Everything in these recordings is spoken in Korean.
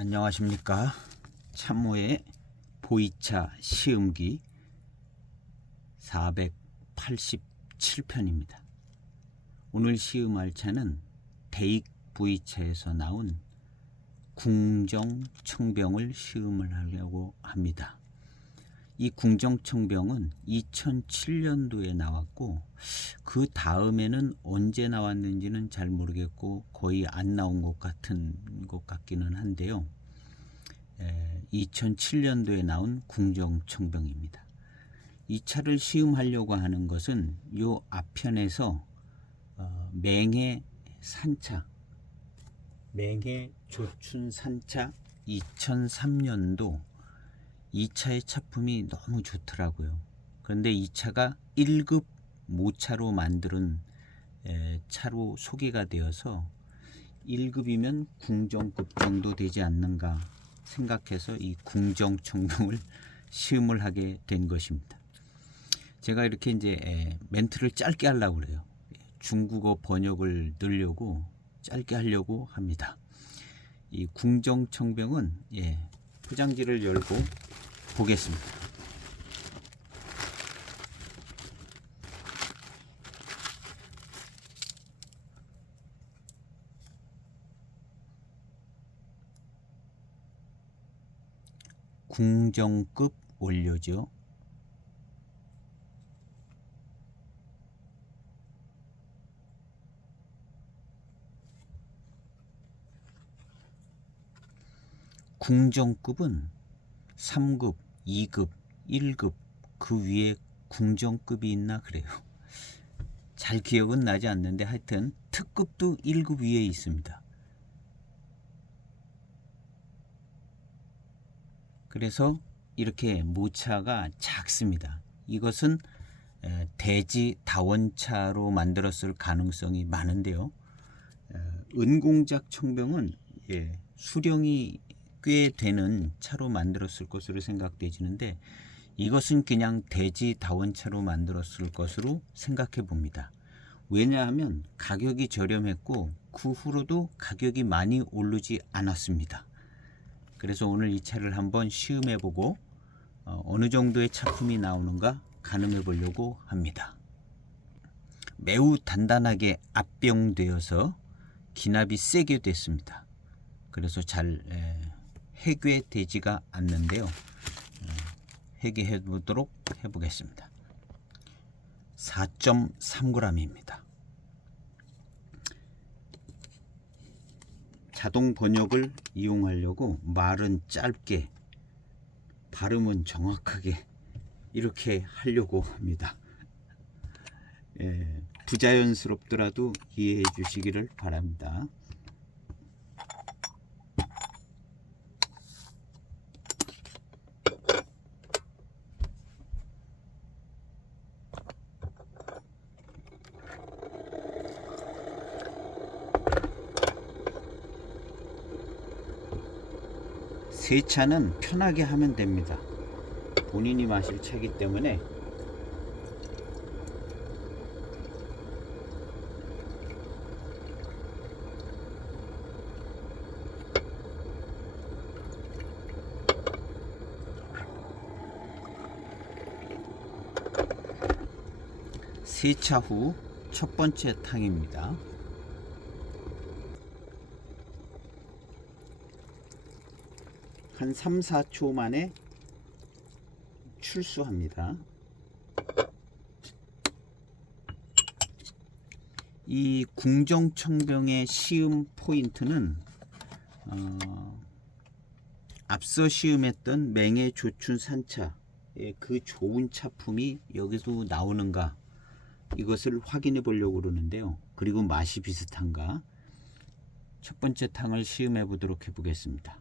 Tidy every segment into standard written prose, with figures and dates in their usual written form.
안녕하십니까. 참모의 보이차 시음기 487편입니다. 오늘 시음할 차는 대익 보이차에서 나온 궁정청병을 시음을 하려고 합니다. 이 궁정청병은 2007년도에 나왔고 그 다음에는 언제 나왔는지는 잘 모르겠고 거의 안 나온 것 같기는 한데요. 2007년도에 나온 궁정청병입니다. 이 차를 시음하려고 하는 것은 요 앞편에서 맹해 산차, 맹해 조춘 산차 2003년도 이 차의 차품이 너무 좋더라고요. 그런데 이 차가 1급 모차로 만든 차로 소개가 되어서 1급이면 궁정급 정도 되지 않는가 생각해서 이 궁정청병을 시음을 하게 된 것입니다. 제가 이렇게 이제 멘트를 짧게 하려고 그래요. 중국어 번역을 넣으려고 짧게 하려고 합니다. 이 궁정청병은 포장지를 열고 보겠습니다. 궁정급 원료죠. 궁정급은 3급, 2급, 1급 그 위에 궁정급이 있나 그래요. 잘 기억은 나지 않는데 하여튼 특급도 1급 위에 있습니다. 그래서 이렇게 모차가 작습니다. 이것은 대지 다원차로 만들었을 가능성이 많은데요. 은공작 청병은 수령이 꽤 되는 차로 만들었을 것으로 생각되지는데 이것은 그냥 대지 다원차로 만들었을 것으로 생각해 봅니다. 왜냐하면 가격이 저렴했고 그 후로도 가격이 많이 오르지 않았습니다. 그래서 오늘 이 차를 한번 시음해 보고 어느 정도의 차품이 나오는가 가늠해 보려고 합니다. 매우 단단하게 압병되어서 기납이 세게 됐습니다. 그래서 잘 해괴되지가 않는데요. 해괴해 보도록 해보겠습니다. 4.3g입니다. 자동 번역을 이용하려고 말은 짧게 발음은 정확하게 이렇게 하려고 합니다. 부자연스럽더라도 이해해 주시기를 바랍니다. 세차는 편하게 하면 됩니다. 본인이 마실 차이기 때문에 세차 후 첫 번째 탕입니다. 한 3, 4초 만에 출수합니다. 이 궁정청병의 시음 포인트는 앞서 시음했던 맹해 조춘 산차의 그 좋은 차품이 여기서 나오는가 이것을 확인해 보려고 그러는데요. 그리고 맛이 비슷한가 첫 번째 탕을 시음해 보도록 해보겠습니다.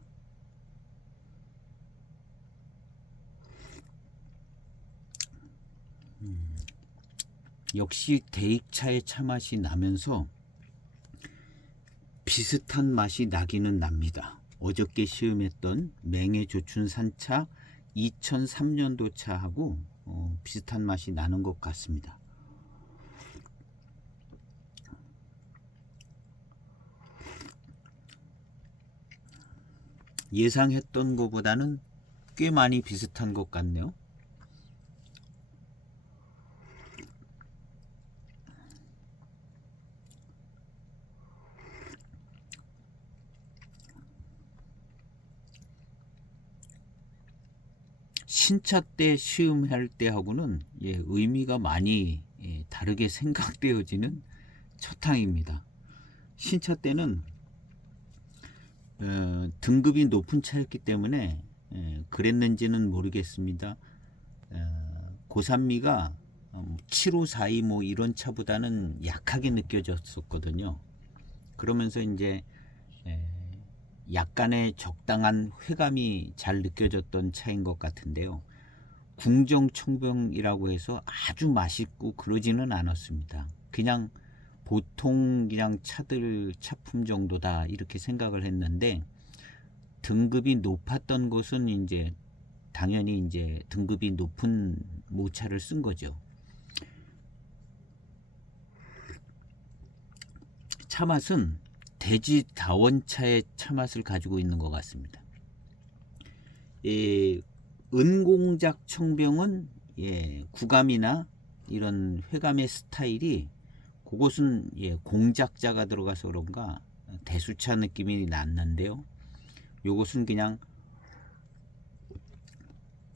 역시 대익차의 차맛이 나면서 비슷한 맛이 나기는 납니다. 어저께 시음했던 맹해 조춘 산차 2003년도 차하고 비슷한 맛이 나는 것 같습니다. 예상했던 것보다는 꽤 많이 비슷한 것 같네요. 신차 때 시음할 때하고는 의미가 많이 다르게 생각되어지는 첫탕입니다. 신차 때는 등급이 높은 차였기 때문에 그랬는지는 모르겠습니다. 고산미가 7542 뭐 이런 차보다는 약하게 느껴졌었거든요. 그러면서 이제 약간의 적당한 회감이 잘 느껴졌던 차인 것 같은데요. 궁정청병이라고 해서 아주 맛있고 그러지는 않았습니다. 그냥 보통 그냥 차들 차품 정도다 이렇게 생각을 했는데, 등급이 높았던 것은 이제 당연히 이제 등급이 높은 모차를 쓴 거죠. 차 맛은 대지 다원차의 차 맛을 가지고 있는 것 같습니다. 은공작 청병은 구감이나 이런 회감의 스타일이 그것은 공작자가 들어가서 그런가 대수차 느낌이 났는데요. 요것은 그냥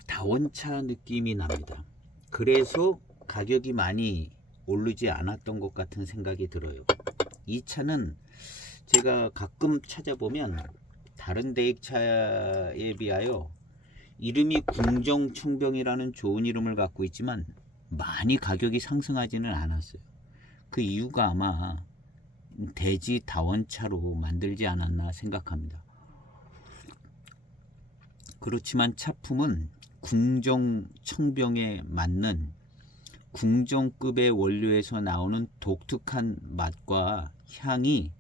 다원차 느낌이 납니다. 그래서 가격이 많이 오르지 않았던 것 같은 생각이 들어요. 이 차는 제가 가끔 찾아보면 다른 대익차에 비하여 이름이 궁정청병이라는 좋은 이름을 갖고 있지만 많이 가격이 상승하지는 않았어요. 그 이유가 아마 대지 다원차로 만들지 않았나 생각합니다. 그렇지만 차품은 궁정청병에 맞는 궁정급의 원료에서 나오는 독특한 맛과 향이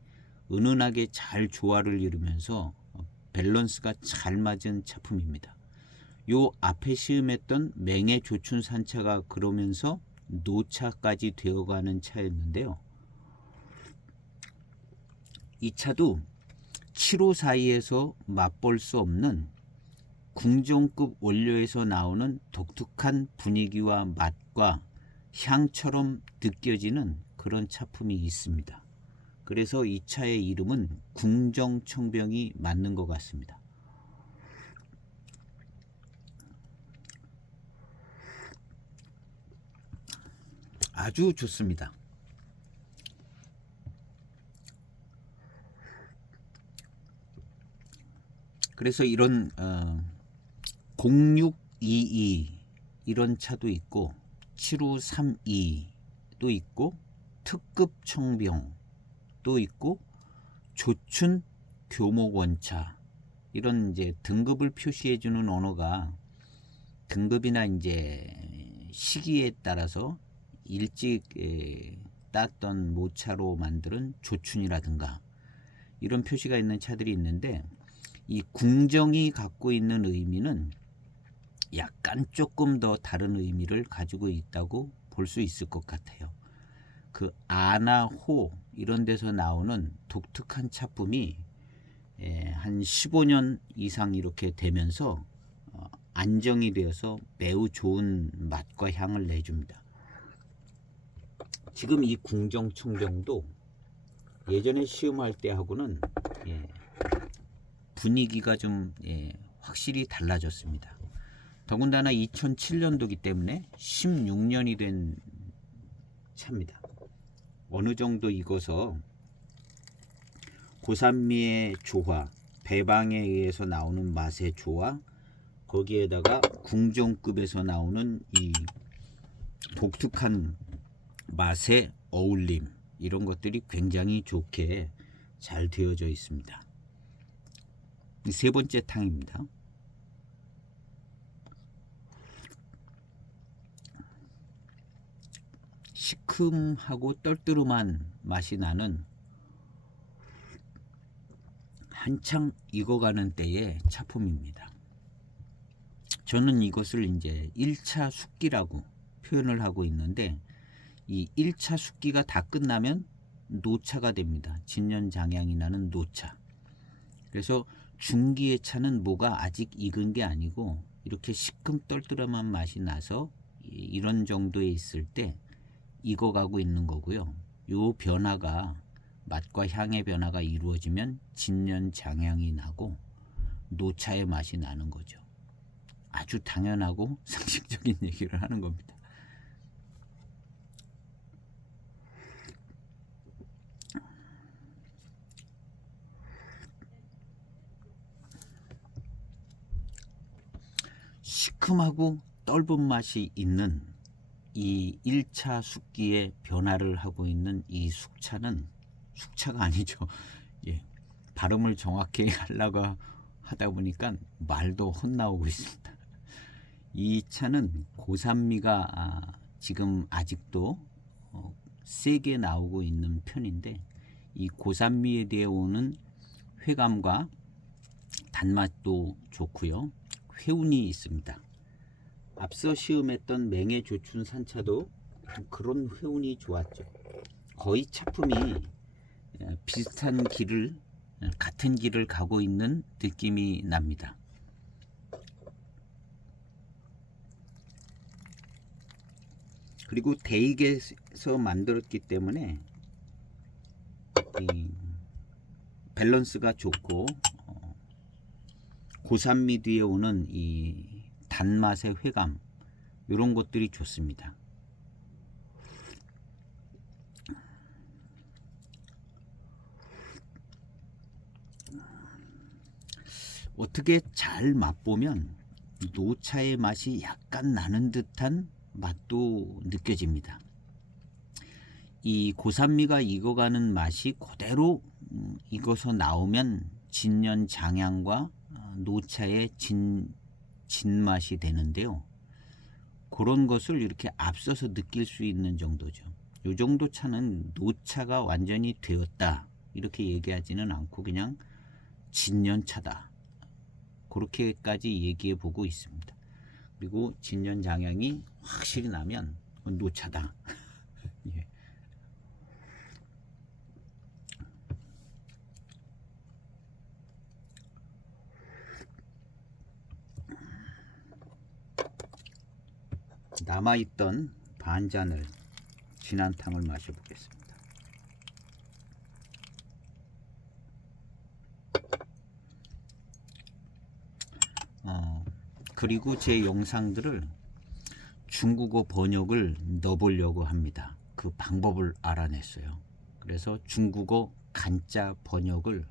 은은하게 잘 조화를 이루면서 밸런스가 잘 맞은 차품입니다. 요 앞에 시음했던 맹해 조춘 산차가 그러면서 노차까지 되어가는 차였는데요. 이 차도 7542에서 맛볼 수 없는 궁정급 원료에서 나오는 독특한 분위기와 맛과 향처럼 느껴지는 그런 차품이 있습니다. 그래서 이 차의 이름은 궁정청병이 맞는 것 같습니다. 아주 좋습니다. 그래서 이런 0622 이런 차도 있고 7532도 있고 특급 청병도 있고 조춘 교목원차, 이런 이제 등급을 표시해 주는 언어가 등급이나 이제 시기에 따라서 일찍 땄던 모차로 만드는 조춘이라든가 이런 표시가 있는 차들이 있는데, 이 궁정이 갖고 있는 의미는 약간 조금 더 다른 의미를 가지고 있다고 볼 수 있을 것 같아요. 그 아나 호 이런 데서 나오는 독특한 차품이 한 15년 이상 이렇게 되면서 안정이 되어서 매우 좋은 맛과 향을 내줍니다. 지금 이 궁정청병도 예전에 시음할 때하고는 분위기가 좀 확실히 달라졌습니다. 더군다나 2007년도이기 때문에 16년이 된 차입니다. 어느 정도 익어서 고산미의 조화, 배방에 의해서 나오는 맛의 조화, 거기에다가 궁정급에서 나오는 이 독특한 맛의 어울림, 이런 것들이 굉장히 좋게 잘 되어져 있습니다. 세 번째 탕입니다. 시큼하고 떨뜨름한 맛이 나는 한창 익어가는 때의 차품입니다. 저는 이것을 이제 1차 숙기라고 표현을 하고 있는데, 이 1차 숙기가 다 끝나면 노차가 됩니다. 진년장향이 나는 노차. 그래서 중기의 차는 뭐가 아직 익은 게 아니고 이렇게 시큼 떨떠름한 맛이 나서 이런 정도에 있을 때 익어가고 있는 거고요. 요 변화가 맛과 향의 변화가 이루어지면 진년장향이 나고 노차의 맛이 나는 거죠. 아주 당연하고 상식적인 얘기를 하는 겁니다. 시큼하고 떫은 맛이 있는 이 1차 숙기의 변화를 하고 있는 이 숙차는 숙차가 아니죠. 예, 발음을 정확히 하려고 하다 보니까 말도 헛나오고 있습니다. 이 차는 고산미가 지금 아직도 세게 나오고 있는 편인데 이 고산미에 대해 오는 회감과 단맛도 좋고요. 회운이 있습니다. 앞서 시음했던 맹해조춘 산차도 그런 회운이 좋았죠. 거의 차품이 비슷한 길을 같은 길을 가고 있는 느낌이 납니다. 그리고 대익에서 만들었기 때문에 이 밸런스가 좋고 고산미 뒤에 오는 이 단맛의 회감 이런 것들이 좋습니다. 어떻게 잘 맛보면 노차의 맛이 약간 나는 듯한 맛도 느껴집니다. 이 고산미가 익어가는 맛이 그대로 익어서 나오면 진년장향과 노차의 진맛이 되는데요. 그런 것을 이렇게 앞서서 느낄 수 있는 정도죠. 이 정도 차는 노차가 완전히 되었다 이렇게 얘기하지는 않고 그냥 진년차다 그렇게까지 얘기해 보고 있습니다. 그리고 진년장향이 확실히 나면 노차다. 예. 남아있던 반잔을 진한탕을 마셔보겠습니다. 그리고 제 영상들을 중국어 번역을 넣어보려고 합니다. 그 방법을 알아냈어요. 그래서 중국어 간자 번역을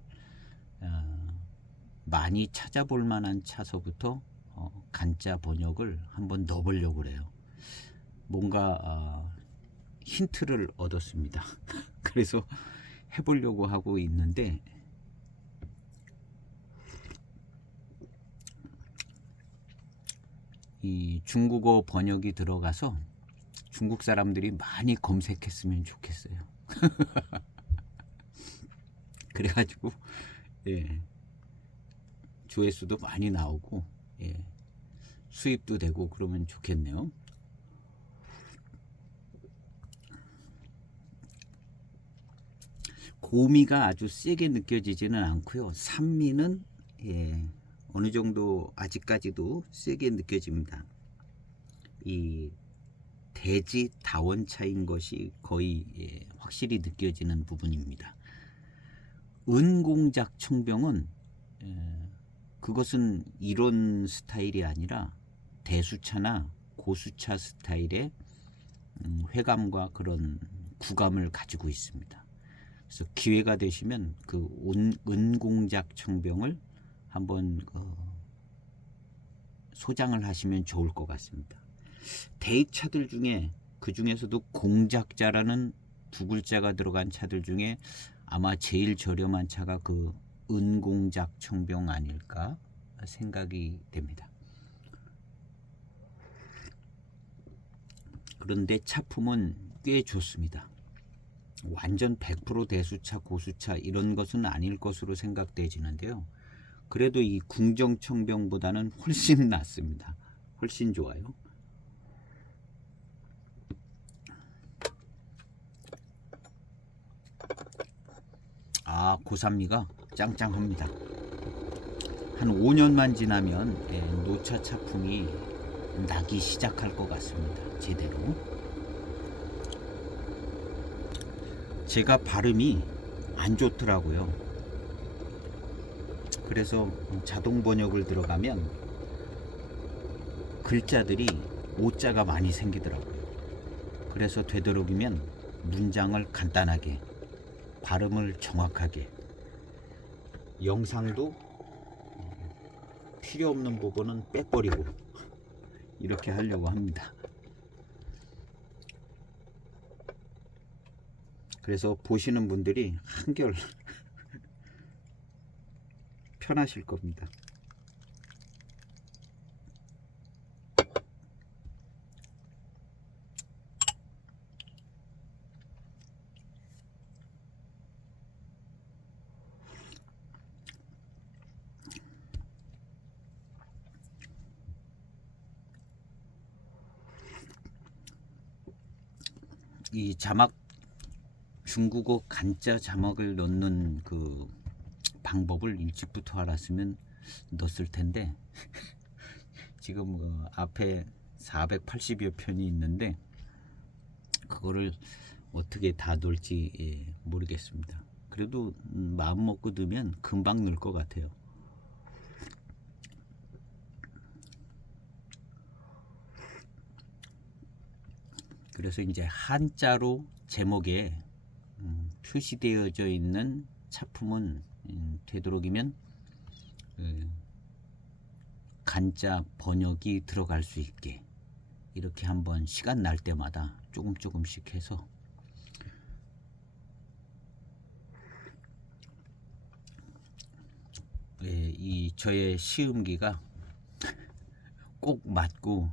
많이 찾아볼 만한 차서부터 간자 번역을 한번 넣어보려고 그래요. 뭔가 힌트를 얻었습니다. 그래서 해보려고 하고 있는데 이 중국어 번역이 들어가서 중국 사람들이 많이 검색했으면 좋겠어요. 그래가지고 예, 조회수도 많이 나오고 예, 수입도 되고 그러면 좋겠네요. 고미가 아주 세게 느껴지지는 않고요. 산미는 예, 어느 정도 아직까지도 세게 느껴집니다. 이 대지 다원차인 것이 거의 예, 확실히 느껴지는 부분입니다. 은공작 청병은 그것은 이런 스타일이 아니라 대수차나 고수차 스타일의 회감과 그런 구감을 가지고 있습니다. 그래서 기회가 되시면 그 은공작 청병을 한번 소장을 하시면 좋을 것 같습니다. 대익차들 중에 그 중에서도 공작자라는 두 글자가 들어간 차들 중에 아마 제일 저렴한 차가 그 은공작 청병 아닐까 생각이 됩니다. 그런데 차품은 꽤 좋습니다. 완전 100% 대수차, 고수차 이런 것은 아닐 것으로 생각되지는데요. 그래도 이 궁정청병보다는 훨씬 낫습니다. 훨씬 좋아요. 고산미가 짱짱합니다. 한 5년만 지나면 노차 차품이 나기 시작할 것 같습니다. 제대로. 제가 발음이 안 좋더라고요. 그래서 자동 번역을 들어가면 글자들이 오자가 많이 생기더라고요. 그래서 되도록이면 문장을 간단하게, 발음을 정확하게, 영상도 필요 없는 부분은 빼버리고 이렇게 하려고 합니다. 그래서 보시는 분들이 한결 편하실 겁니다. 이 자막, 중국어 간자 자막을 넣는 그 방법을 일찍부터 알았으면 넣었을 텐데 지금 그 앞에 480여 편이 있는데 그거를 어떻게 다 넣을지 모르겠습니다. 그래도 마음 먹고 넣으면 금방 넣을 것 같아요. 그래서 이제 한자로 제목에 표시되어져 있는 차품은 되도록이면 간자 번역이 들어갈 수 있게 이렇게 한번 시간 날 때마다 조금씩 해서 이 저의 시음기가 꼭 맞고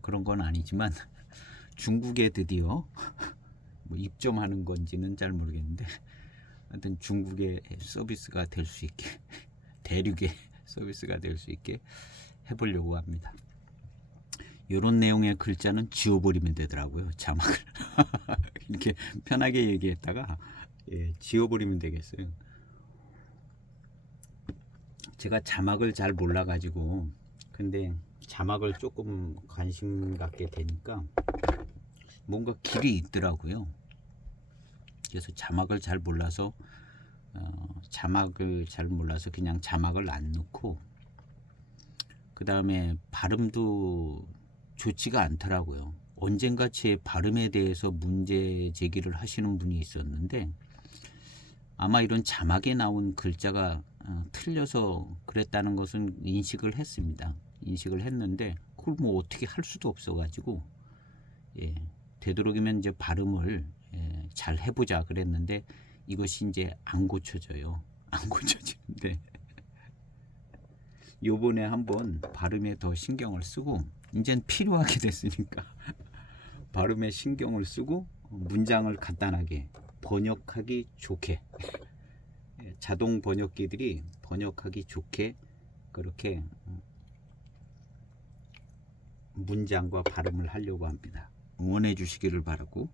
그런 건 아니지만 중국에 드디어 뭐 입점하는 건지는 잘 모르겠는데 하여튼 중국의 서비스가 될 수 있게 대륙의 서비스가 될 수 있게 해보려고 합니다. 이런 내용의 글자는 지워버리면 되더라고요. 자막을 이렇게 편하게 얘기했다가 지워버리면 되겠어요. 제가 자막을 잘 몰라가지고 근데 자막을 조금 관심 갖게 되니까 뭔가 길이 있더라고요. 그래서 자막을 잘 몰라서 그냥 자막을 안 넣고 그 다음에 발음도 좋지가 않더라고요. 언젠가 제 발음에 대해서 문제 제기를 하시는 분이 있었는데 아마 이런 자막에 나온 글자가 틀려서 그랬다는 것은 인식을 했습니다. 인식을 했는데 그걸 뭐 어떻게 할 수도 없어 가지고 되도록이면 이제 발음을 잘 해보자 그랬는데 이것이 이제 안 고쳐져요. 안 고쳐지는데 요번에 한번 발음에 더 신경을 쓰고 이젠 필요하게 됐으니까 발음에 신경을 쓰고 문장을 간단하게 번역하기 좋게 자동 번역기들이 번역하기 좋게 그렇게 문장과 발음을 하려고 합니다. 응원해 주시기를 바라고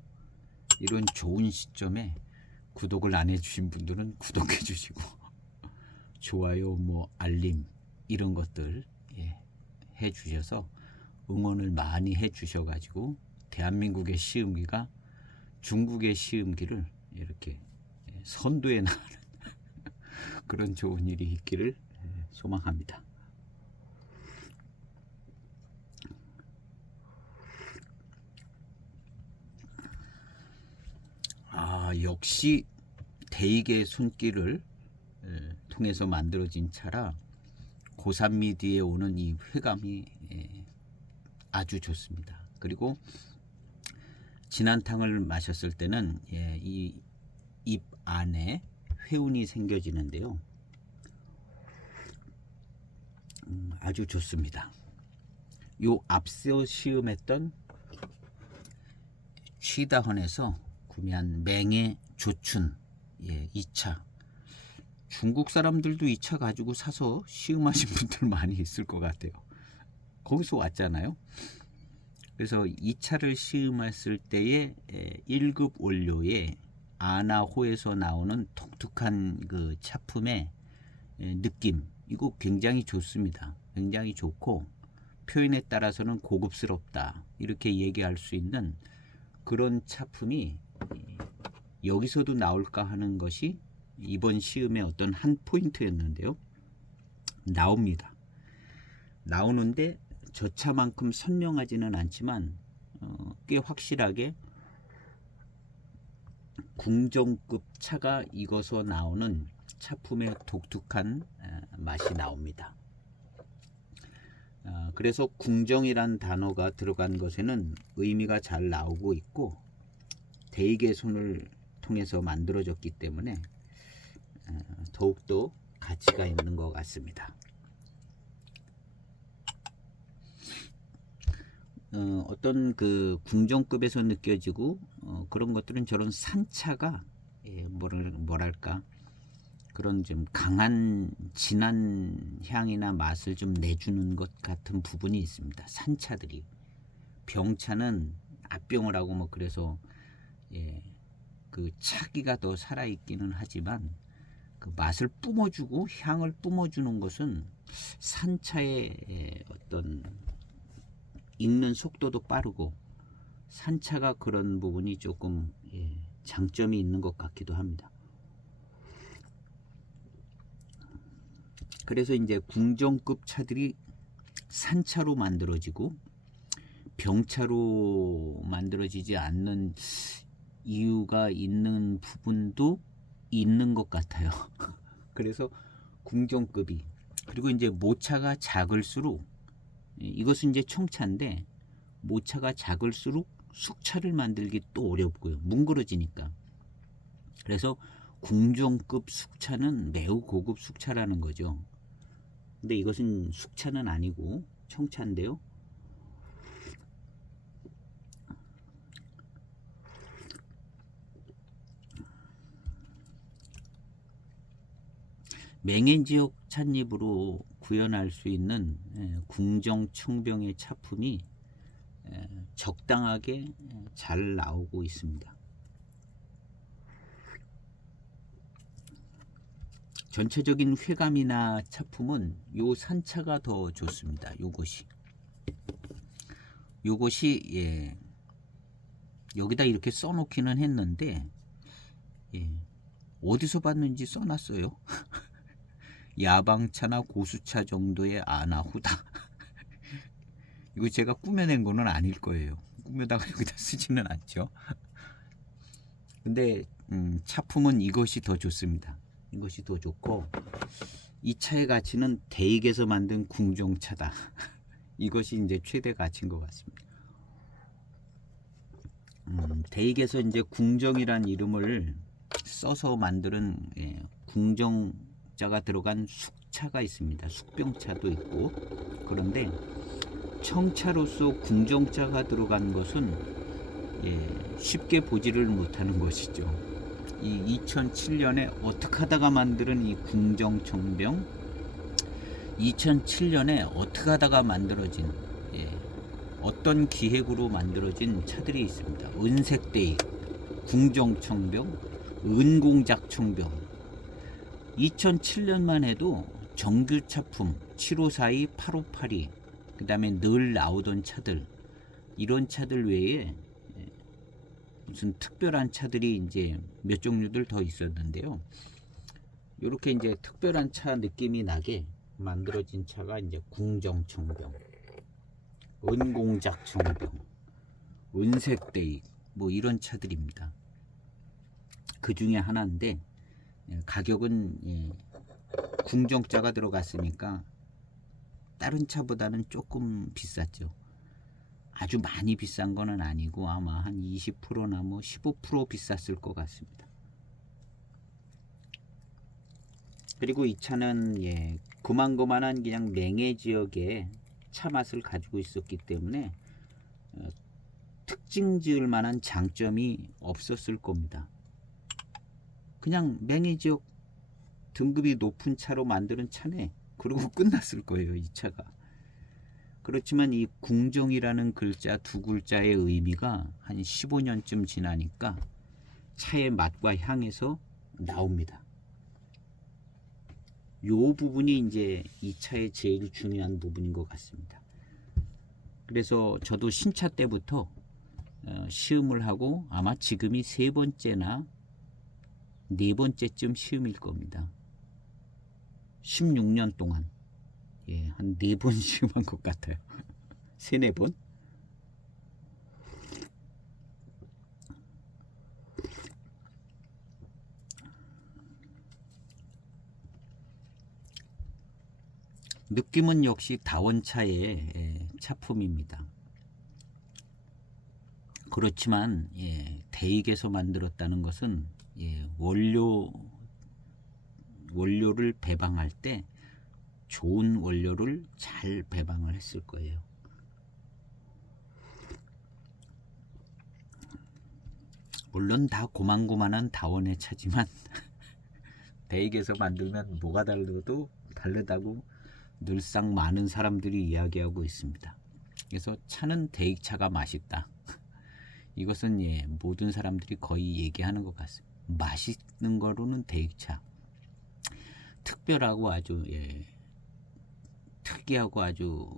이런 좋은 시점에 구독을 안 해주신 분들은 구독해 주시고 좋아요 뭐 알림 이런 것들 해 주셔서 응원을 많이 해 주셔 가지고 대한민국의 시음기가 중국의 시음기를 이렇게 선두에 나가는 그런 좋은 일이 있기를 소망합니다. 역시 대익의 손길을 통해서 만들어진 차라 고산미 뒤에 오는 이 회감이 아주 좋습니다. 그리고 진한탕을 마셨을 때는 이 입 안에 회운이 생겨지는데요. 아주 좋습니다. 요 앞서 시음했던 취다헌에서 구매한 맹의 조춘 2차 중국 사람들도 이 차 가지고 사서 시음하신 분들 많이 있을 것 같아요. 거기서 왔잖아요. 그래서 이 차를 시음했을 때의 1급 원료에 아나호에서 나오는 독특한 그 차품의 느낌 이거 굉장히 좋습니다. 굉장히 좋고 표현에 따라서는 고급스럽다 이렇게 얘기할 수 있는 그런 차품이 여기서도 나올까 하는 것이 이번 시음의 어떤 한 포인트였는데요. 나옵니다. 나오는데 저 차만큼 선명하지는 않지만 꽤 확실하게 궁정급 차가 익어서 나오는 차품의 독특한 맛이 나옵니다. 그래서 궁정이란 단어가 들어간 것에는 의미가 잘 나오고 있고 대익의 손을 통해서 만들어졌기 때문에 더욱더 가치가 있는 것 같습니다. 어떤 그 궁정급에서 느껴지고 그런 것들은 저런 산차가 뭐랄까 그런 좀 강한 진한 향이나 맛을 좀 내주는 것 같은 부분이 있습니다. 산차들이 병차는 앞병을 하고 뭐 그래서 그 차기가 더 살아있기는 하지만 그 맛을 뿜어주고 향을 뿜어주는 것은 산차의 어떤 익는 속도도 빠르고 산차가 그런 부분이 조금 장점이 있는 것 같기도 합니다. 그래서 이제 궁정급 차들이 산차로 만들어지고 병차로 만들어지지 않는 이유가 있는 부분도 있는 것 같아요. 그래서 궁정급이 그리고 이제 모차가 작을수록 이것은 이제 청차인데 모차가 작을수록 숙차를 만들기 또 어렵고요. 뭉그러지니까. 그래서 궁정급 숙차는 매우 고급 숙차라는 거죠. 근데 이것은 숙차는 아니고 청차인데요. 맹해지역 찻잎으로 구현할 수 있는 궁정 청병의 차품이 적당하게 잘 나오고 있습니다. 전체적인 회감이나 차품은 요 산차가 더 좋습니다. 요것이 여기다 이렇게 써놓기는 했는데 어디서 봤는지 써놨어요. 야방차나 고수차 정도의 아나후다. 이거 제가 꾸며낸 거는 아닐 거예요. 꾸며다가 여기다 쓰지는 않죠. 근데 차품은 이것이 더 좋습니다. 이것이 더 좋고 이 차의 가치는 대익에서 만든 궁정차다. 이것이 이제 최대 가치인 것 같습니다. 대익에서 이제 궁정이란 이름을 써서 만드는 궁정자가 들어간 숙차가 있습니다. 숙병차도 있고 그런데 청차로서 궁정자가 들어간 것은 쉽게 보지를 못하는 것이죠. 이 2007년에 어떻게 하다가 만드는 이 궁정청병 2007년에 어떻게 하다가 만들어진 어떤 기획으로 만들어진 차들이 있습니다. 은색대익, 궁정청병, 은공작청병 2007년만 해도 정규차품 7542, 8582 그 다음에 늘 나오던 차들 이런 차들 외에 무슨 특별한 차들이 이제 몇 종류들 더 있었는데요. 이렇게 이제 특별한 차 느낌이 나게 만들어진 차가 이제 궁정청병, 은공작청병, 은색대익 뭐 이런 차들입니다. 그 중에 하나인데 가격은 궁정자가 들어갔으니까 다른 차보다는 조금 비쌌죠. 아주 많이 비싼 거는 아니고 아마 한 20%나 뭐 15% 비쌌을 것 같습니다. 그리고 이 차는 고만고만한 그냥 맹해 지역의 차 맛을 가지고 있었기 때문에 특징 지을 만한 장점이 없었을 겁니다. 그냥 맹해 지역 등급이 높은 차로 만드는 차네. 그러고 끝났을 거예요, 이 차가. 그렇지만 이 궁정이라는 글자 두 글자의 의미가 한 15년쯤 지나니까 차의 맛과 향에서 나옵니다. 요 부분이 이제 이 차의 제일 중요한 부분인 것 같습니다. 그래서 저도 신차 때부터 시음을 하고 아마 지금이 세 번째나 네 번째쯤 시음일 겁니다. 16년 동안 한 4번 시음한 것 같아요. 3, 4번. 느낌은 역시 다원차의 차품입니다. 그렇지만 대익에서 만들었다는 것은 원료를 배방할 때 좋은 원료를 잘 배방을 했을 거예요. 물론 다 고만고만한 다원의 차지만 대익에서 만들면 뭐가 다르다고 늘상 많은 사람들이 이야기하고 있습니다. 그래서 차는 대익차가 맛있다. 이것은 모든 사람들이 거의 얘기하는 것 같습니다. 맛있는 거로는 대익차. 특별하고 아주 특이하고 아주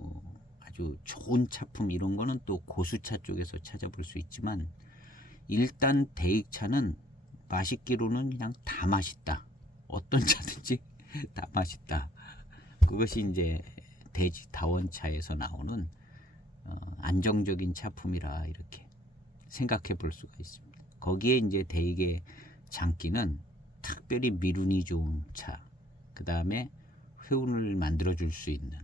좋은 차품 이런 거는 또 고수차 쪽에서 찾아볼 수 있지만 일단 대익차는 맛있기로는 그냥 다 맛있다. 어떤 차든지 다 맛있다. 그것이 이제 대지 다원차에서 나오는 안정적인 차품이라 이렇게 생각해 볼 수가 있습니다. 거기에 이제 대익의 장기는 특별히 미룬이 좋은 차, 그 다음에 회운을 만들어 줄 수 있는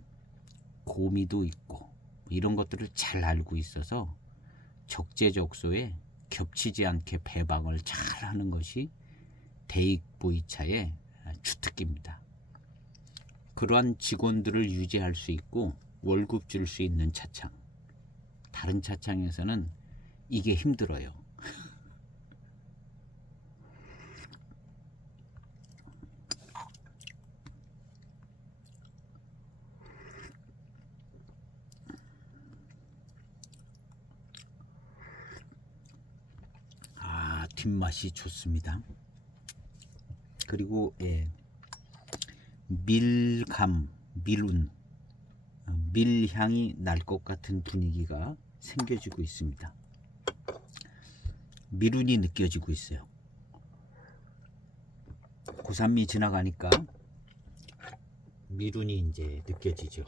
고미도 있고 이런 것들을 잘 알고 있어서 적재적소에 겹치지 않게 배방을 잘 하는 것이 대익 보이차의 주특기입니다. 그러한 직원들을 유지할 수 있고 월급 줄 수 있는 차창. 다른 차창에서는 이게 힘들어요. 뒷맛이 좋습니다. 그리고 밀감, 밀운, 밀향이 날 것 같은 분위기가 생겨지고 있습니다. 밀운이 느껴지고 있어요. 고산미 지나가니까 밀운이 이제 느껴지죠.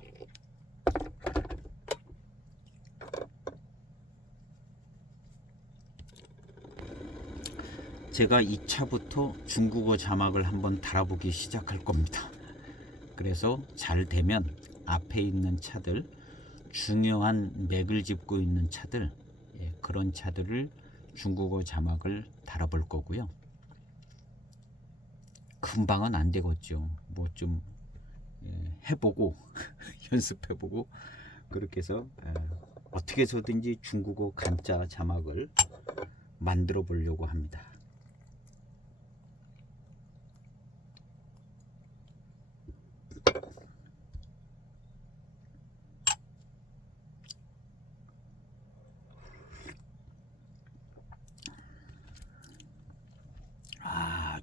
제가 이 차부터 중국어 자막을 한번 달아보기 시작할 겁니다. 그래서 잘 되면 앞에 있는 차들, 중요한 맥을 짚고 있는 차들, 그런 차들을 중국어 자막을 달아볼 거고요. 금방은 안 되겠죠. 뭐 좀 해보고 연습해보고 그렇게 해서 어떻게 해서든지 중국어 간자 자막을 만들어 보려고 합니다.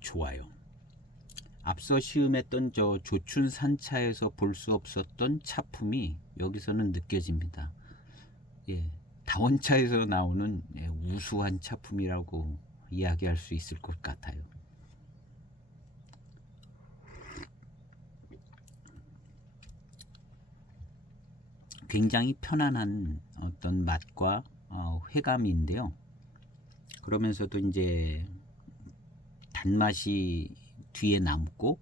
좋아요. 앞서 시음했던 저 조춘산차에서 볼 수 없었던 차품이 여기서는 느껴집니다. 다원차에서 나오는 우수한 차품이라고 이야기할 수 있을 것 같아요. 굉장히 편안한 어떤 맛과 회감인데요. 그러면서도 이제 단맛이 뒤에 남고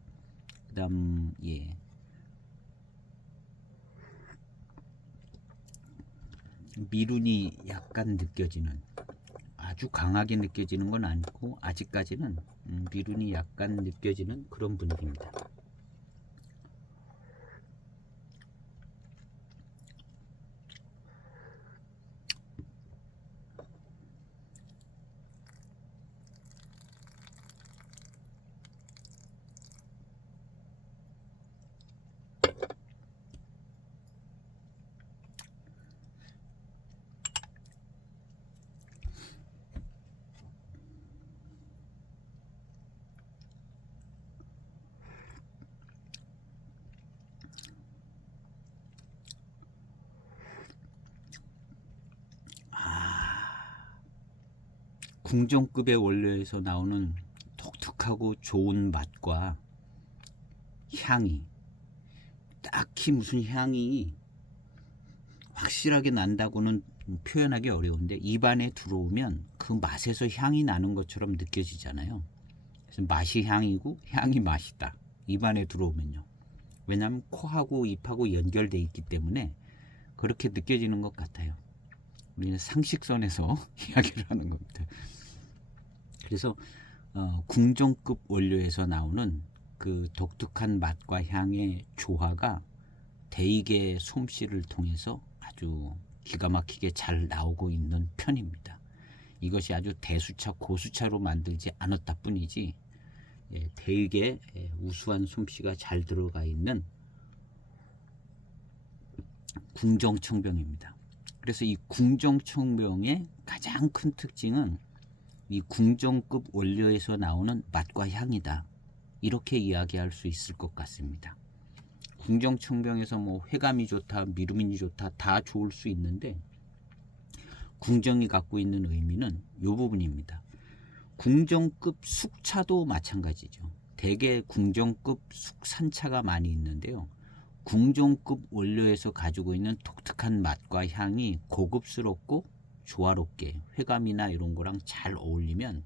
그다음 미룬이 약간 느껴지는, 아주 강하게 느껴지는 건 아니고 아직까지는 미룬이 약간 느껴지는 그런 분위기입니다. 궁정급의 원료에서 나오는 독특하고 좋은 맛과 향이, 딱히 무슨 향이 확실하게 난다고는 표현하기 어려운데 입안에 들어오면 그 맛에서 향이 나는 것처럼 느껴지잖아요. 그래서 맛이 향이고 향이 맛이다, 입안에 들어오면요. 왜냐하면 코하고 입하고 연결되어 있기 때문에 그렇게 느껴지는 것 같아요. 우리는 상식선에서 이야기를 하는 겁니다. 그래서 궁정급 원료에서 나오는 그 독특한 맛과 향의 조화가 대익의 솜씨를 통해서 아주 기가 막히게 잘 나오고 있는 편입니다. 이것이 아주 대수차 고수차로 만들지 않았다 뿐이지 대익의 우수한 솜씨가 잘 들어가 있는 궁정청병입니다. 그래서 이 궁정청병의 가장 큰 특징은 이 궁정급 원료에서 나오는 맛과 향이다, 이렇게 이야기할 수 있을 것 같습니다. 궁정청병에서 뭐 회감이 좋다, 미루민이 좋다 다 좋을 수 있는데 궁정이 갖고 있는 의미는 이 부분입니다. 궁정급 숙차도 마찬가지죠. 대개 궁정급 숙산차가 많이 있는데요. 궁정급 원료에서 가지고 있는 독특한 맛과 향이 고급스럽고 조화롭게 회감이나 이런 거랑 잘 어울리면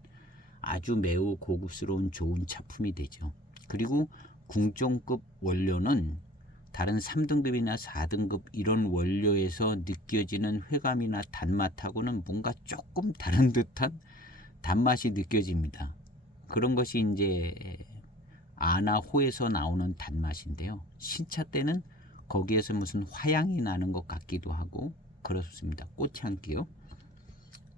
아주 매우 고급스러운 좋은 차품이 되죠. 그리고 궁정급 원료는 다른 3등급이나 4등급 이런 원료에서 느껴지는 회감이나 단맛하고는 뭔가 조금 다른 듯한 단맛이 느껴집니다. 그런 것이 이제 아나 호에서 나오는 단맛인데요. 신차 때는 거기에서 무슨 화향이 나는 것 같기도 하고 그렇습니다. 꽃향기요.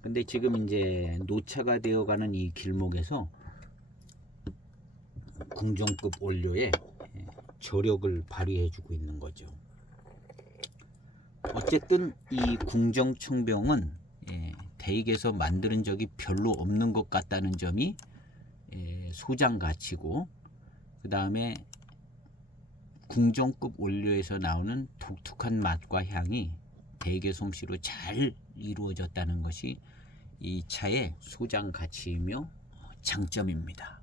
근데 지금 이제 노차가 되어가는 이 길목에서 궁정급 원료에 저력을 발휘해주고 있는 거죠. 어쨌든 이 궁정청병은 대익에서 만드는 적이 별로 없는 것 같다는 점이 소장 가치고, 그 다음에 궁정급 원료에서 나오는 독특한 맛과 향이 대익의 솜씨로 잘 이루어졌다는 것이 이 차의 소장 가치이며 장점입니다.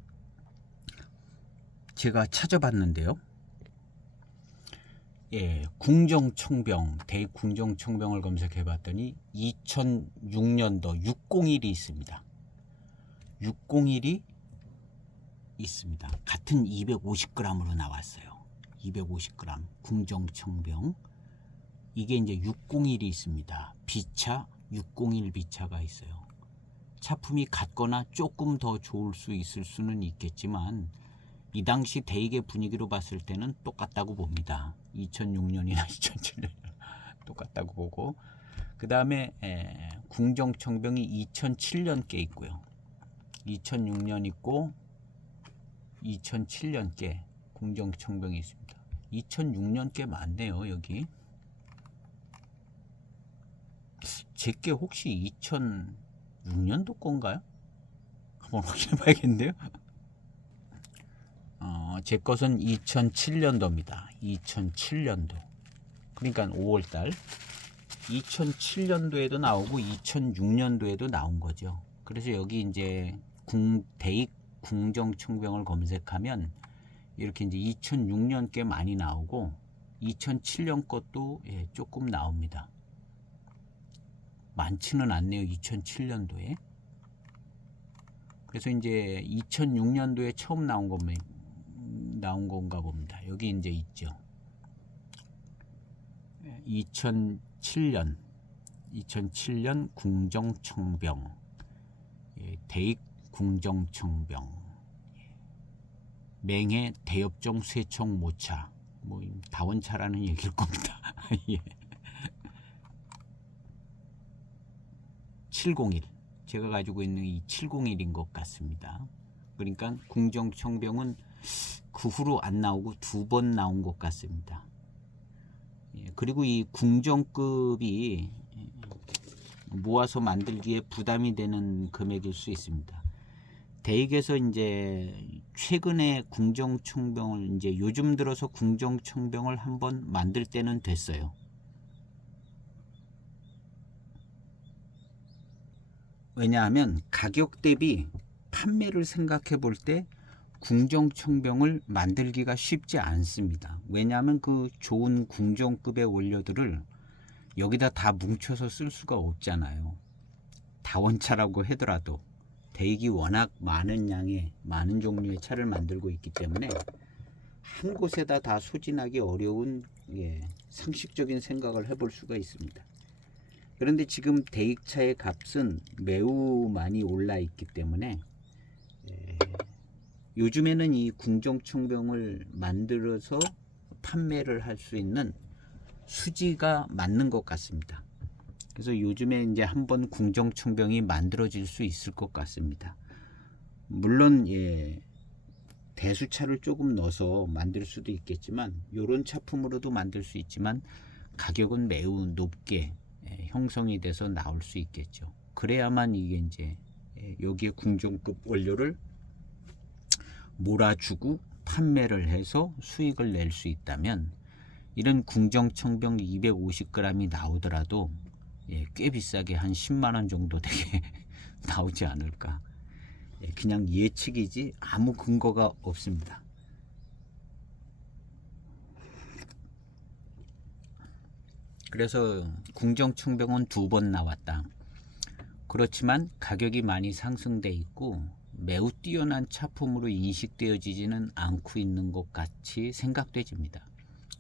제가 찾아봤는데요. 궁정청병, 대익 궁정청병을 검색해 봤더니 2006년도 601이 있습니다. 601이 있습니다. 같은 250g으로 나왔어요. 250g 궁정청병. 이게 이제 601이 있습니다. B차 601 B차가 있어요. 차품이 같거나 조금 더 좋을 수 있을 수는 있겠지만 이 당시 대익의 분위기로 봤을 때는 똑같다고 봅니다. 2006년이나 2007년 똑같다고 보고, 그 다음에 궁정청병이 2007년 께 있고요. 2006년 있고 2007년 께 궁정청병이 있습니다. 2006년 께 맞네요. 여기 제게 혹시 2006년도 건가요? 한번 확인해 봐야겠는데요. 제 것은 2007년도입니다. 2007년도. 그러니까 5월달. 2007년도에도 나오고 2006년도에도 나온 거죠. 그래서 여기 이제 대익 궁정청병을 검색하면 이렇게 이제 2006년 꽤 많이 나오고 2007년 것도 조금 나옵니다. 많지는 않네요. 2007년도에. 그래서 이제 2006년도에 처음 나온 건가 봅니다. 여기 이제 있죠. 2007년 궁정청병, 대익 궁정청병, 맹해 대엽종 쇠청 모차, 뭐 다원차라는 얘기일 겁니다. 예. 701, 제가 가지고 있는 이 701인 것 같습니다. 그러니까 궁정청병은 그 후로 안 나오고 2번 나온 것 같습니다. 그리고 이 궁정급이 모아서 만들기에 부담이 되는 금액일 수 있습니다. 대익에서 이제 최근에 궁정청병을 이제 요즘 들어서 궁정청병을 한번 만들 때는 됐어요. 왜냐하면 가격 대비 판매를 생각해 볼 때 궁정청병을 만들기가 쉽지 않습니다. 왜냐하면 그 좋은 궁정급의 원료들을 여기다 다 뭉쳐서 쓸 수가 없잖아요. 다원차라고 하더라도 대익이 워낙 많은 양의 많은 종류의 차를 만들고 있기 때문에 한 곳에다 다 소진하기 어려운 상식적인 생각을 해볼 수가 있습니다. 그런데 지금 대익차의 값은 매우 많이 올라 있기 때문에 요즘에는 이 궁정청병을 만들어서 판매를 할 수 있는 수지가 맞는 것 같습니다. 그래서 요즘에 이제 한번 궁정청병이 만들어질 수 있을 것 같습니다. 물론 대수차를 조금 넣어서 만들 수도 있겠지만 이런 차품으로도 만들 수 있지만 가격은 매우 높게 형성이 돼서 나올 수 있겠죠. 그래야만 이게 이제 여기에 궁정급 원료를 몰아주고 판매를 해서 수익을 낼 수 있다면 이런 궁정청병 250g이 나오더라도 꽤 비싸게 한 10만원 정도 되게 나오지 않을까. 그냥 예측이지 아무 근거가 없습니다. 그래서 궁정청병은 2번 나왔다. 그렇지만 가격이 많이 상승돼 있고 매우 뛰어난 차품으로 인식되어지지는 않고 있는 것 같이 생각되집니다.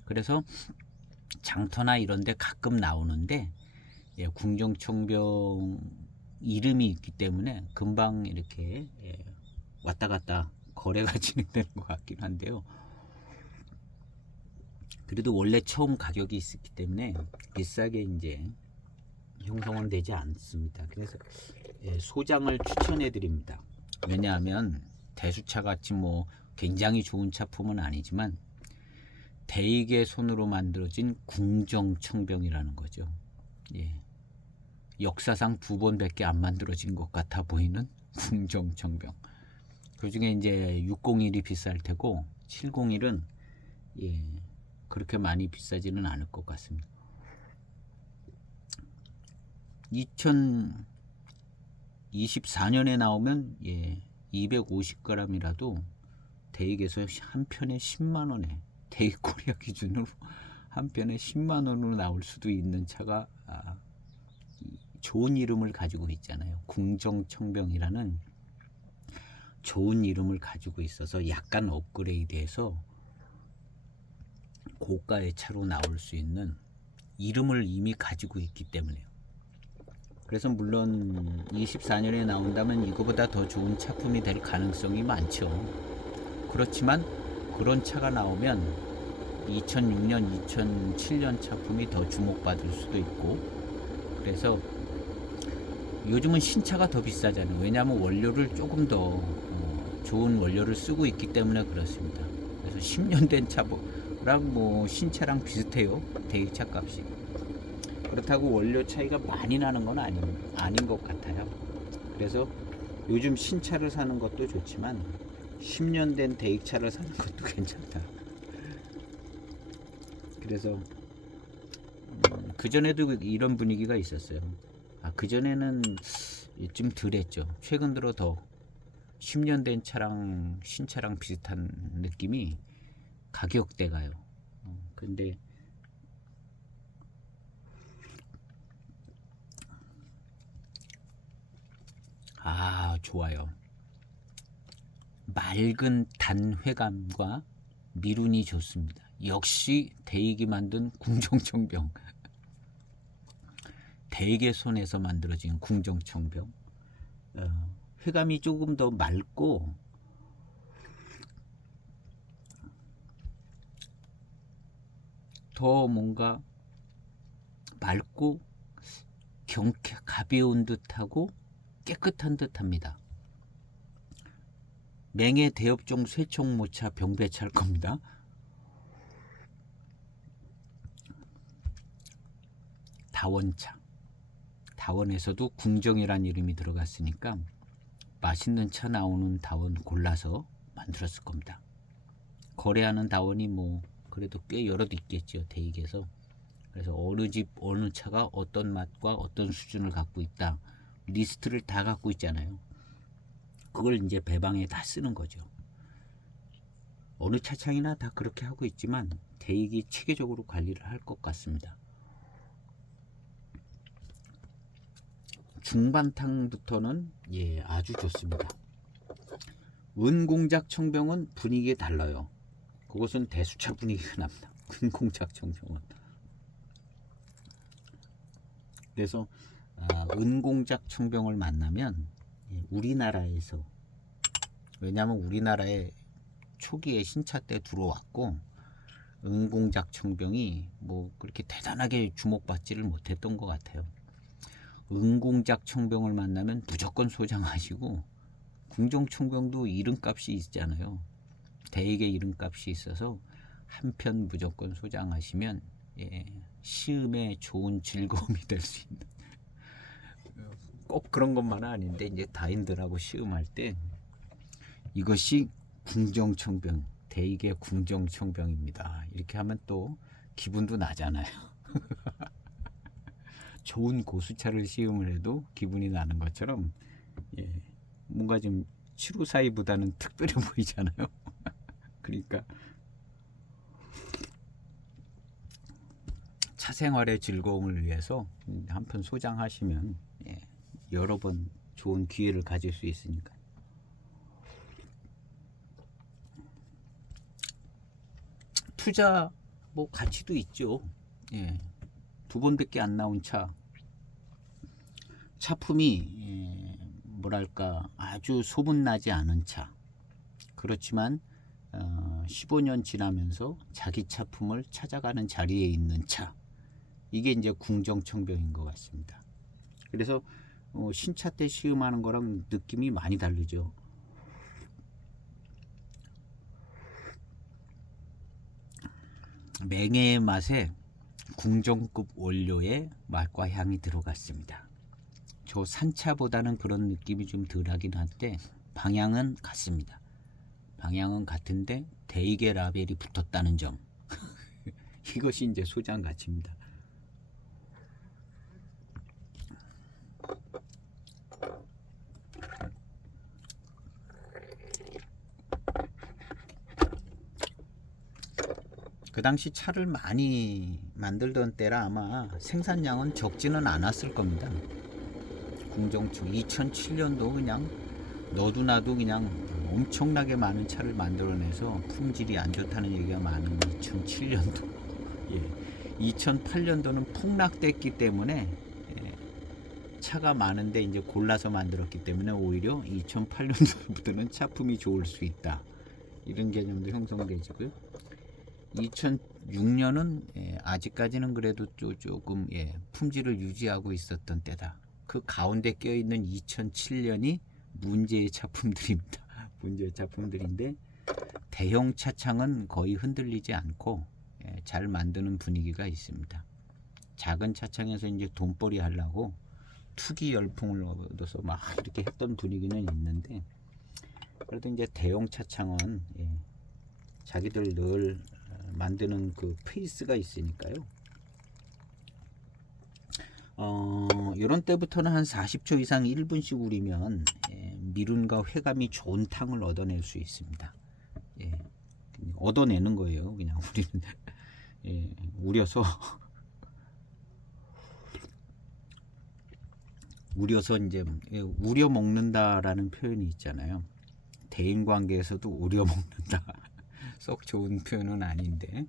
그래서 장터나 이런 데 가끔 나오는데 궁정청병 이름이 있기 때문에 금방 이렇게 왔다 갔다 거래가 진행되는 것 같긴 한데요. 그래도 원래 처음 가격이 있었기 때문에 비싸게 이제 형성은 되지 않습니다. 그래서 소장을 추천해 드립니다. 왜냐하면 대수차 같이 뭐 굉장히 좋은 차품은 아니지만 대익의 손으로 만들어진 궁정청병이라는 거죠. 역사상 2번밖에 안 만들어진 것 같아 보이는 궁정청병. 그 중에 이제 601이 비쌀 테고 701은 그렇게 많이 비싸지는 않을 것 같습니다. 2024년에 나오면 250g이라도 대익에서 한 편에 10만원에 대익 코리아 기준으로 한 편에 10만원으로 나올 수도 있는 차가 좋은 이름을 가지고 있잖아요. 궁정청병이라는 좋은 이름을 가지고 있어서 약간 업그레이드해서 고가의 차로 나올 수 있는 이름을 이미 가지고 있기 때문에요. 그래서 물론 24년에 나온다면 이거보다 더 좋은 차품이 될 가능성이 많죠. 그렇지만 그런 차가 나오면 2006년, 2007년 차품이 더 주목받을 수도 있고, 그래서 요즘은 신차가 더 비싸잖아요. 왜냐하면 원료를 조금 더 좋은 원료를 쓰고 있기 때문에 그렇습니다. 그래서 10년 된 차랑 뭐 신차랑 비슷해요. 대기차 값이. 그렇다고 원료 차이가 많이 나는 건 아닌 것 같아요. 그래서 요즘 신차를 사는 것도 좋지만 10년 된 대기차를 사는 것도 괜찮다. 그래서 그전에도 이런 분위기가 있었어요. 그전에는 좀 덜했죠. 최근 들어 더 10년 된 차랑 신차랑 비슷한 느낌이 가격대가요. 근데 좋아요. 맑은 단회감과 미룬이 좋습니다. 역시 대익이 만든 궁정청병. 대익의 손에서 만들어진 궁정청병. 회감이 조금 더 맑고 더 뭔가 맑고 가벼운 듯하고 깨끗한 듯합니다. 맹해 대엽종 쇠총모차 병배차일 겁니다. 다원차. 다원에서도 궁정이란 이름이 들어갔으니까 맛있는 차 나오는 다원 골라서 만들었을 겁니다. 거래하는 다원이 뭐 그래도 꽤 여럿 있겠죠. 대익에서. 그래서 어느 집 어느 차가 어떤 맛과 어떤 수준을 갖고 있다, 리스트를 다 갖고 있잖아요. 그걸 이제 배방에 다 쓰는 거죠. 어느 차창이나 다 그렇게 하고 있지만 대익이 체계적으로 관리를 할 것 같습니다. 중반탕부터는 아주 좋습니다. 은공작 청병은 분위기가 달라요. 그것은 대수차 분위기가 납니다. 은공작 청병은. 그래서 은공작 청병을 만나면 우리나라에서, 왜냐하면 우리나라에 초기에 신차 때 들어왔고 은공작 청병이 뭐 그렇게 대단하게 주목받지를 못했던 것 같아요. 은공작 청병을 만나면 무조건 소장하시고, 궁정청병도 이름값이 있잖아요. 대익의 이름값이 있어서 한 편 무조건 소장하시면 시음에 좋은 즐거움이 될 수 있는, 꼭 그런 것만은 아닌데 이제 다인들하고 시음할 때 이것이 궁정청병, 대익의 궁정청병입니다. 이렇게 하면 또 기분도 나잖아요. 좋은 고수차를 시음을 해도 기분이 나는 것처럼 뭔가 좀 754보다는 특별해 보이잖아요. 그러니까 차 생활의 즐거움을 위해서 한편 소장하시면 여러 번 좋은 기회를 가질 수 있으니까. 투자 뭐 가치도 있죠. 두 번밖에 안 나온 차품이 뭐랄까 아주 소문나지 않은 차. 그렇지만 15년 지나면서 자기 차품을 찾아가는 자리에 있는 차. 이게 이제 궁정청병인 것 같습니다. 그래서 신차 때 시음하는 거랑 느낌이 많이 다르죠. 맹해의 맛에 궁정급 원료의 맛과 향이 들어갔습니다. 저 산차보다는 그런 느낌이 좀 덜하긴 한데 방향은 같습니다. 방향은 같은데 대익의 라벨이 붙었다는 점. 이것이 이제 소장 가치입니다. 그 당시 차를 많이 만들던 때라 아마 생산량은 적지는 않았을 겁니다. 궁정청 2007년도 그냥 너도나도 그냥 엄청나게 많은 차를 만들어내서 품질이 안 좋다는 얘기가 많은 2007년도. 2008년도는 폭락됐기 때문에 차가 많은데 이제 골라서 만들었기 때문에 오히려 2008년도부터는 차품이 좋을 수 있다. 이런 개념도 형성되지고요. 2006년은 아직까지는 그래도 조금 품질을 유지하고 있었던 때다. 그 가운데 껴있는 2007년이 문제의 차품들입니다. 문제의 차품들인데 대형 차창은 거의 흔들리지 않고 잘 만드는 분위기가 있습니다. 작은 차창에서 이제 돈벌이 하려고 투기 열풍을 얻어서 막 이렇게 했던 분위기는 있는데, 그래도 이제 대형 차창은 자기들 늘 만드는 그 페이스가 있으니까요. 이런 때부터는 한 40초 이상 1분씩 우리면 미룬과 회감이 좋은 탕을 얻어낼 수 있습니다. 얻어내는 거예요. 그냥 우리는 우려서 이제 우려 먹는다라는 표현이 있잖아요. 대인 관계에서도 우려 먹는다. 썩 좋은 표현은 아닌데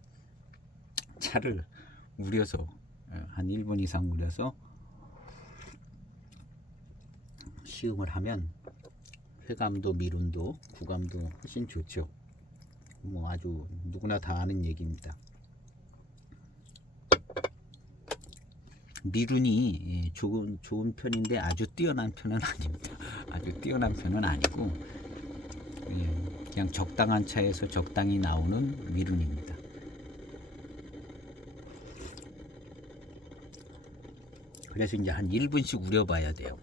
차를 우려서 한 1분 이상 우려서 시음을 하면 회감도 미룬도 구감도 훨씬 좋죠. 뭐 아주 누구나 다 아는 얘기입니다. 미룬이 좋은 편인데 아주 뛰어난 편은 아닙니다. 아주 뛰어난 편은 아니고 그냥 적당한 차에서 적당히 나오는 미룬입니다. 그래서 이제 한 1분씩 우려봐야 돼요.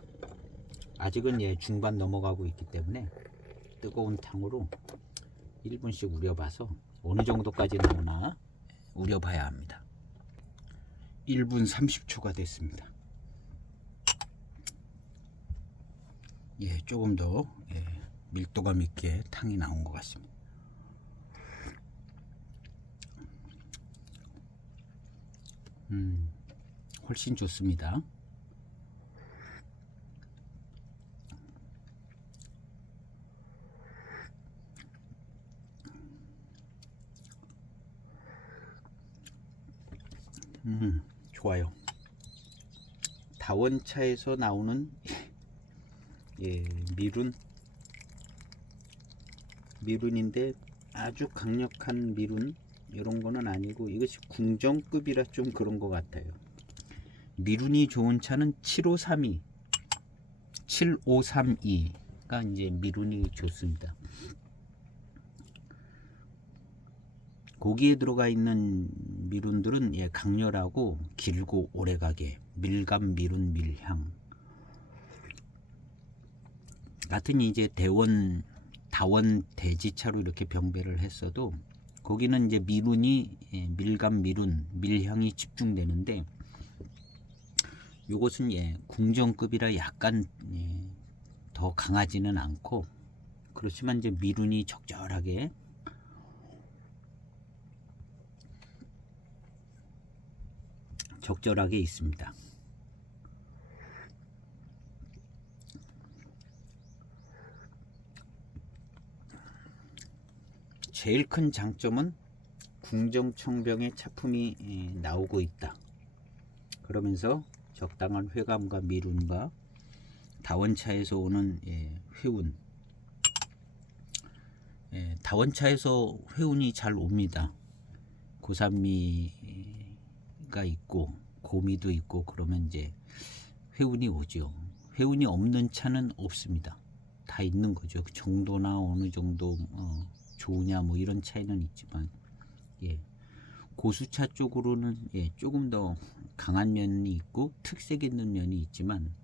아직은 중반 넘어가고 있기 때문에 뜨거운 탕으로 1분씩 우려봐서 어느 정도까지 나오나 우려봐야 합니다. 1분 30초가 됐습니다. 예, 조금 더 밀도감 있게 탕이 나온 것 같습니다. 훨씬 좋습니다. 좋아요. 다원차에서 나오는 미룬인데 아주 강력한 미룬 이런 거는 아니고 이것이 궁정급이라 좀 그런 것 같아요. 미룬이 좋은 차는 7532가 이제 미룬이 좋습니다. 고기에 들어가 있는 미룬들은 강렬하고 길고 오래가게 밀감 미룬 밀향 같은 이제 다원 대지차로 이렇게 병배를 했어도 거기는 이제 미룬이 밀감 미룬 밀향이 집중되는데 요것은 궁정급이라 약간 더 강하지는 않고 그렇지만 이제 미룬이 적절하게 있습니다. 제일 큰 장점은 궁정청병의 차품이 나오고 있다. 그러면서 적당한 회감과 미룬과 다원차에서 오는 회운, 다원차에서 회운이 잘 옵니다. 고산미가 있고 고미도 있고 그러면 이제 회운이 오죠. 회운이 없는 차는 없습니다. 다 있는 거죠. 그 정도나 어느 정도 좋으냐 뭐 이런 차이는 있지만 고수차 쪽으로는 조금 더 강한 면이 있고 특색 있는 면이 있지만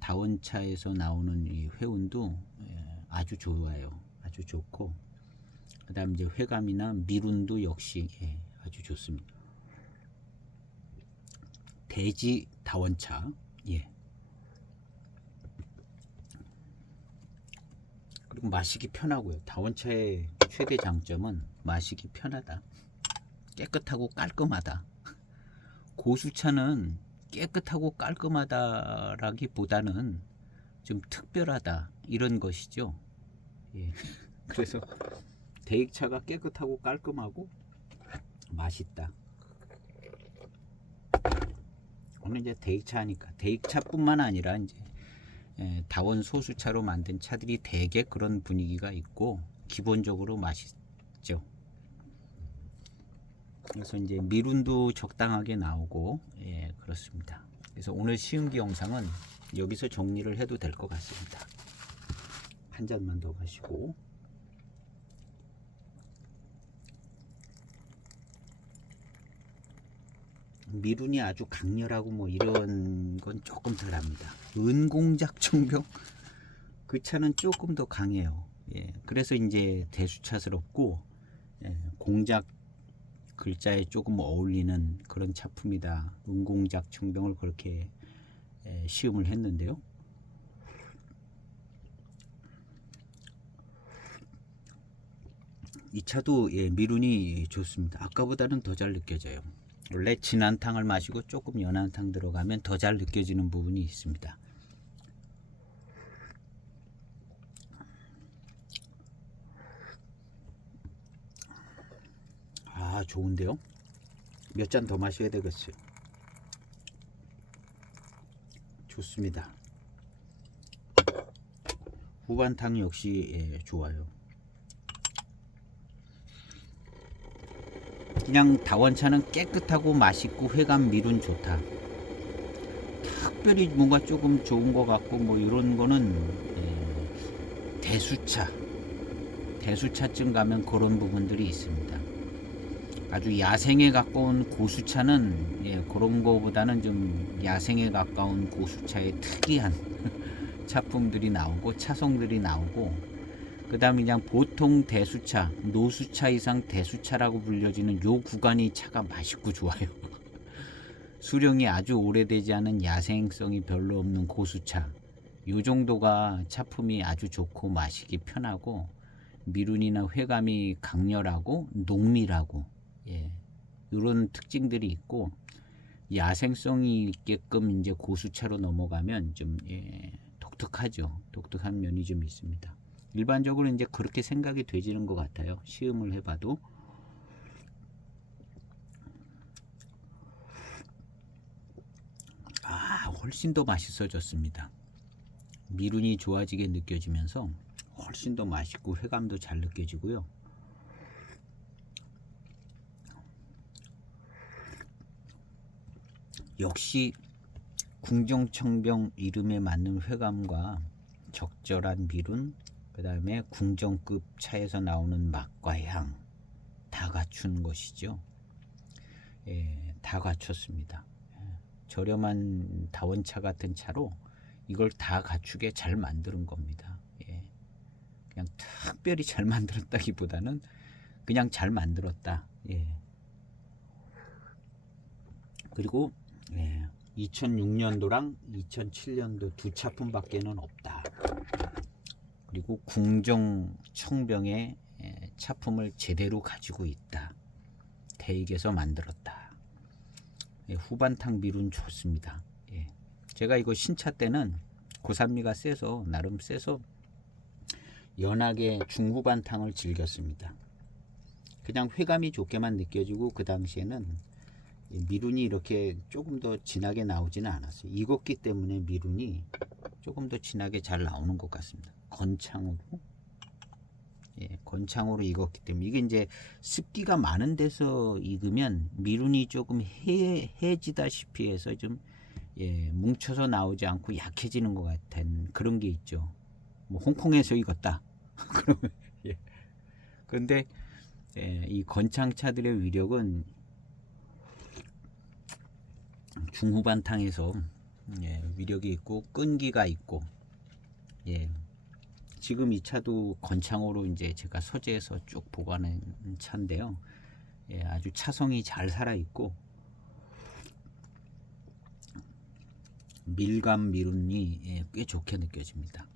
다원차에서 나오는 이 회운도 아주 좋아요. 아주 좋고 그 다음 이제 회감이나 미룬도 역시 아주 좋습니다. 대지 다원차 그리고 마시기 편하고요. 다원차의 최대 장점은 마시기 편하다. 깨끗하고 깔끔하다. 고수차는 깨끗하고 깔끔하다라기보다는 좀 특별하다 이런 것이죠. 그래서 대익차가 깨끗하고 깔끔하고 맛있다. 오늘 이제 대익차 하니까 대익차뿐만 아니라 이제 다원 소수차로 만든 차들이 대개 그런 분위기가 있고 기본적으로 맛있죠. 그래서 이제 미룬도 적당하게 나오고 그렇습니다. 그래서 오늘 시음기 영상은 여기서 정리를 해도 될 것 같습니다. 한 잔만 더 마시고 미룬이 아주 강렬하고 뭐 이런 건 조금 덜합니다. 은공작 청병 그 차는 조금 더 강해요. 그래서 이제 대수차스럽고 공작 글자에 조금 어울리는 그런 차품이다. 은공작 청병을 그렇게 시음을 했는데요. 이 차도 미룬이 좋습니다. 아까보다는 더 잘 느껴져요. 원래 진한 탕을 마시고 조금 연한 탕 들어가면 더 잘 느껴지는 부분이 있습니다. 아, 좋은데요? 몇 잔 더 마셔야 되겠어요. 좋습니다. 후반탕 역시 좋아요. 그냥 다원차는 깨끗하고 맛있고 회감 미룬 좋다. 특별히 뭔가 조금 좋은 것 같고 뭐 이런 거는 대수차쯤 가면 그런 부분들이 있습니다. 아주 야생에 가까운 고수차는 그런 거보다는 좀 야생에 가까운 고수차의 특이한 차품들이 나오고 차성들이 나오고 그 다음에 그냥 보통 대수차, 노수차 이상 대수차라고 불려지는 요 구간이 차가 맛있고 좋아요. 수령이 아주 오래되지 않은 야생성이 별로 없는 고수차 요 정도가 차품이 아주 좋고 마시기 편하고 미룬이나 회감이 강렬하고 농밀하고, 예, 이런 특징들이 있고, 야생성이 있게끔 이제 고수차로 넘어가면 좀, 예, 독특하죠. 독특한 면이 좀 있습니다. 일반적으로 이제 그렇게 생각이 되지는 것 같아요. 시음을 해봐도. 훨씬 더 맛있어졌습니다. 미룬이 좋아지게 느껴지면서 훨씬 더 맛있고 회감도 잘 느껴지고요. 역시 궁정청병 이름에 맞는 회감과 적절한 미룬, 그 다음에 궁정급 차에서 나오는 맛과 향 다 갖춘 것이죠. 예, 다 갖췄습니다. 저렴한 다원차 같은 차로 이걸 다 갖추게 잘 만드는 겁니다. 예, 그냥 특별히 잘 만들었다기보다는 그냥 잘 만들었다. 예. 그리고, 예, 2006년도랑 2007년도 두 차품밖에는 없다. 그리고 궁정 청병의 차품을 제대로 가지고 있다. 대익에서 만들었다. 예, 후반탕 미룬 좋습니다. 예. 제가 이거 신차 때는 고산미가 세서 나름 세서 연하게 중후반탕을 즐겼습니다. 그냥 회감이 좋게만 느껴지고 그 당시에는 미룬이 이렇게 조금 더 진하게 나오지는 않았어요. 익었기 때문에 미룬이 조금 더 진하게 잘 나오는 것 같습니다. 건창으로, 예, 건창으로 익었기 때문에 이게 이제 습기가 많은 데서 익으면 미룬이 조금 해지다시피 해서 좀, 예, 뭉쳐서 나오지 않고 약해지는 것 같은 그런 게 있죠. 뭐 홍콩에서 익었다. 그러면, 예. 그런데, 예, 이 건창차들의 위력은 중후반탕에서, 예, 위력이 있고 끈기가 있고, 예, 지금 이 차도 건창으로 이제 제가 소재해서 쭉 보관한 차인데요. 예, 아주 차성이 잘 살아 있고 밀감 미룬이, 예, 꽤 좋게 느껴집니다.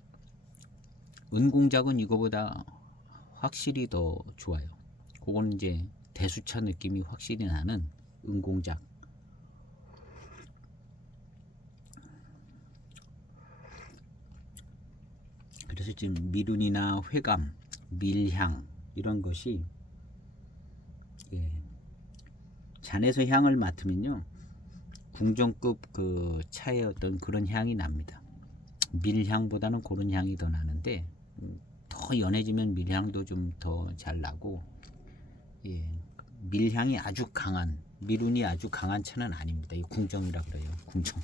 은공작은 이거보다 확실히 더 좋아요. 그거는 이제 대수차 느낌이 확실히 나는 은공작. 그래서 지금 미룬이나 회감, 밀향 이런 것이, 예, 잔에서 향을 맡으면요 궁정급 그 차의 어떤 그런 향이 납니다. 밀향보다는 그런 향이 더 나는데, 더 연해지면 밀향도 좀 더 잘 나고, 예, 밀향이 아주 강한, 미룬이 아주 강한 차는 아닙니다. 이 궁정이라 그래요. 궁정.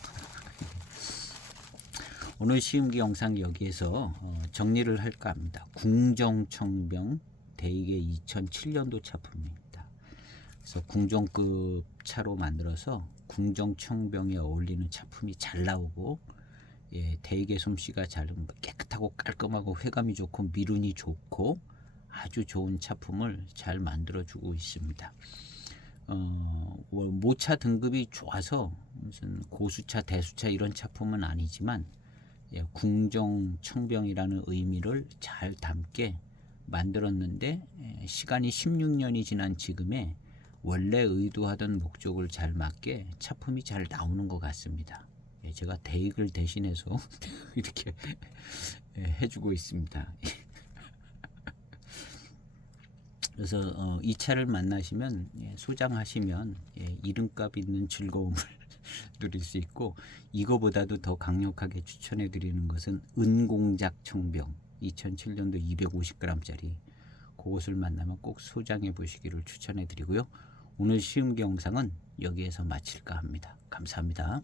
오늘 시음기 영상 여기에서 정리를 할까 합니다. 궁정청병 대익의 2007년도 차품입니다. 그래서 궁정급 차로 만들어서 궁정청병에 어울리는 차품이 잘 나오고, 예, 대익의 솜씨가 잘 깨끗하고 깔끔하고 회감이 좋고 미룬이 좋고 아주 좋은 차품을 잘 만들어주고 있습니다. 모차 등급이 좋아서 무슨 고수차, 대수차 이런 차품은 아니지만, 예, 궁정청병이라는 의미를 잘 담게 만들었는데, 예, 시간이 16년이 지난 지금에 원래 의도하던 목적을 잘 맞게 차품이 잘 나오는 것 같습니다. 예, 제가 대익을 대신해서 이렇게, 예, 해주고 있습니다. 그래서 이 차를 만나시면, 예, 소장하시면, 예, 이름값 있는 즐거움을 누릴 수 있고, 이거보다도 더 강력하게 추천해 드리는 것은 은공작 청병 2007년도 250g짜리 그것을 만나면 꼭 소장해 보시기를 추천해 드리고요. 오늘 시음기 영상은 여기에서 마칠까 합니다. 감사합니다.